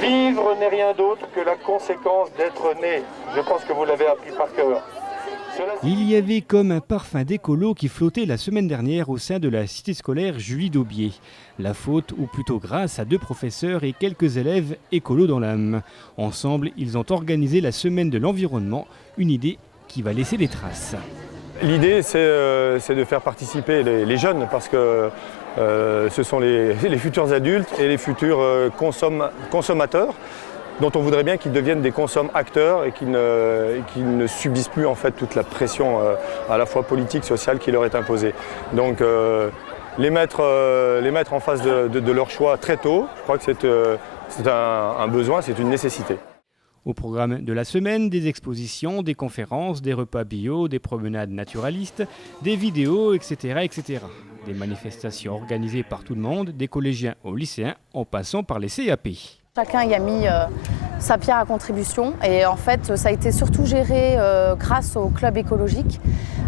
Vivre n'est rien d'autre que la conséquence d'être né. Je pense que vous l'avez appris par cœur. Il y avait comme un parfum d'écolo qui flottait la semaine dernière au sein de la cité scolaire Julie Daubier. La faute, ou plutôt grâce à 2 professeurs et quelques élèves écolos dans l'âme. Ensemble, ils ont organisé la semaine de l'environnement, une idée qui va laisser des traces. L'idée, c'est de faire participer les jeunes parce que ce sont les futurs adultes et les futurs consommateurs dont on voudrait bien qu'ils deviennent des consommateurs et qu'ils ne subissent plus en fait toute la pression à la fois politique, sociale qui leur est imposée. Donc les mettre en face de leur choix très tôt, je crois que c'est un besoin, c'est une nécessité. Au programme de la semaine, des expositions, des conférences, des repas bio, des promenades naturalistes, des vidéos, etc., etc. Des manifestations organisées par tout le monde, des collégiens aux lycéens, en passant par les CAP. Chacun y a mis sa pierre à contribution et en fait ça a été surtout géré grâce au club écologique.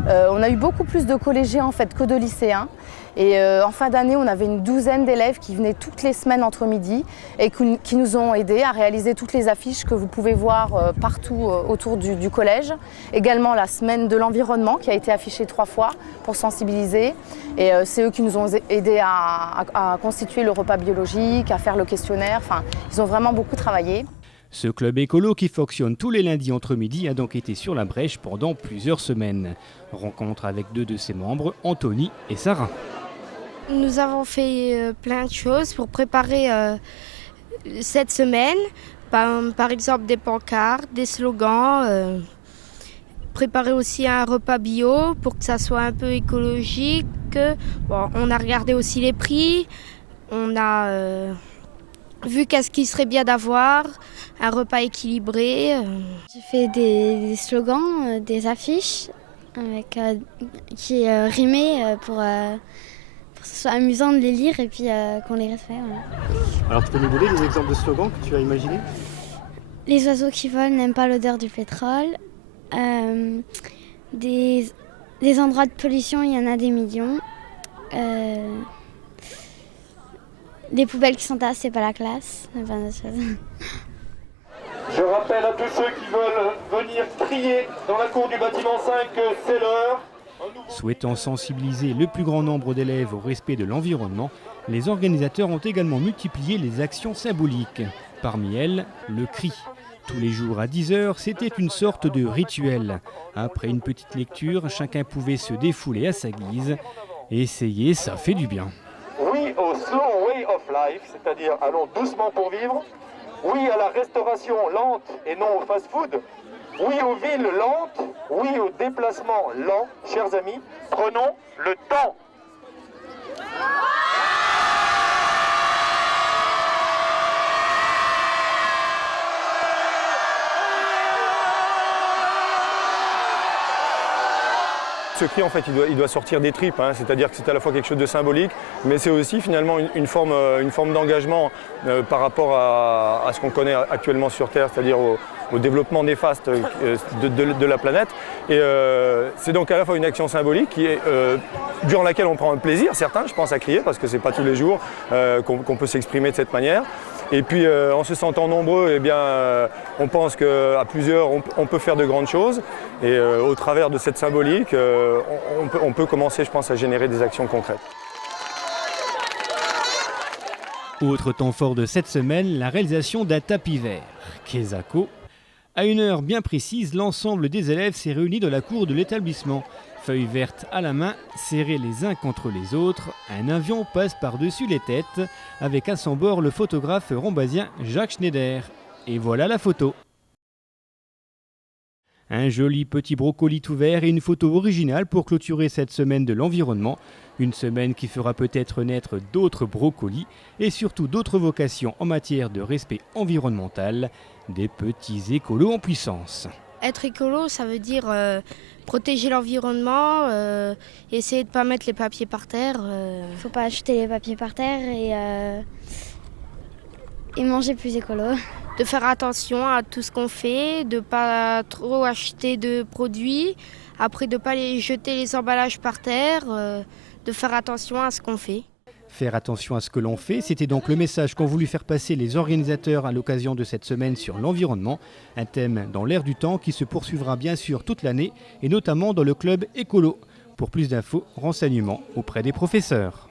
On a eu beaucoup plus de collégiens en fait que de lycéens et en fin d'année on avait une douzaine d'élèves qui venaient toutes les semaines entre midi et qui nous ont aidés à réaliser toutes les affiches que vous pouvez voir partout autour du collège. Également la semaine de l'environnement qui a été affichée 3 fois pour sensibiliser et c'est eux qui nous ont aidés à constituer le repas biologique, à faire le questionnaire, enfin ils ont vraiment beaucoup travaillé. Ce club écolo qui fonctionne tous les lundis entre midi a donc été sur la brèche pendant plusieurs semaines. Rencontre avec 2 de ses membres, Anthony et Sarah. Nous avons fait plein de choses pour préparer cette semaine. Par exemple des pancartes, des slogans. Préparer aussi un repas bio pour que ça soit un peu écologique. Bon, on a regardé aussi les prix. On a vu qu'est-ce qui serait bien d'avoir, un repas équilibré. J'ai fait des slogans, des affiches qui rimaient pour que ce soit amusant de les lire et puis qu'on les refait. Voilà. Alors tu peux nous donner des exemples de slogans que tu as imaginés ? Les oiseaux qui volent n'aiment pas l'odeur du pétrole. Des endroits de pollution, il y en a des millions. Les poubelles qui sont tasses, c'est pas la classe. Je rappelle à tous ceux qui veulent venir trier dans la cour du bâtiment 5 que c'est l'heure. Souhaitant sensibiliser le plus grand nombre d'élèves au respect de l'environnement, les organisateurs ont également multiplié les actions symboliques. Parmi elles, le cri. Tous les jours à 10h, c'était une sorte de rituel. Après une petite lecture, chacun pouvait se défouler à sa guise. Essayer, ça fait du bien. Oui au slow way of life, c'est-à-dire allons doucement pour vivre. Oui à la restauration lente et non au fast-food. Oui aux villes lentes, oui au déplacement lent. Chers amis, prenons le temps. Ce cri, en fait, il doit sortir des tripes, hein, c'est-à-dire que c'est à la fois quelque chose de symbolique, mais c'est aussi finalement une forme d'engagement par rapport à ce qu'on connaît actuellement sur Terre, c'est-à-dire au développement néfaste de la planète. Et c'est donc à la fois une action symbolique durant laquelle on prend un plaisir, certains, je pense, à crier, parce que c'est pas tous les jours qu'on peut s'exprimer de cette manière. Et puis en se sentant nombreux, eh bien, on pense qu'à plusieurs, on peut faire de grandes choses. Et au travers de cette symbolique, on peut commencer, je pense, à générer des actions concrètes. Autre temps fort de cette semaine, la réalisation d'un tapis vert. Kesako. À une heure bien précise, l'ensemble des élèves s'est réuni dans la cour de l'établissement. Feuilles vertes à la main, serrés les uns contre les autres, un avion passe par-dessus les têtes, avec à son bord le photographe rhombasien Jacques Schneider. Et voilà la photo. Un joli petit brocoli tout vert et une photo originale pour clôturer cette semaine de l'environnement. Une semaine qui fera peut-être naître d'autres brocolis et surtout d'autres vocations en matière de respect environnemental, des petits écolos en puissance. Être écolo, ça veut dire protéger l'environnement, essayer de ne pas mettre les papiers par terre. Il ne faut pas jeter les papiers par terre et manger plus écolo. De faire attention à tout ce qu'on fait, de ne pas trop acheter de produits, après de ne pas jeter les emballages par terre, de faire attention à ce qu'on fait. Faire attention à ce que l'on fait, c'était donc le message qu'ont voulu faire passer les organisateurs à l'occasion de cette semaine sur l'environnement, un thème dans l'air du temps qui se poursuivra bien sûr toute l'année et notamment dans le club écolo. Pour plus d'infos, renseignements auprès des professeurs.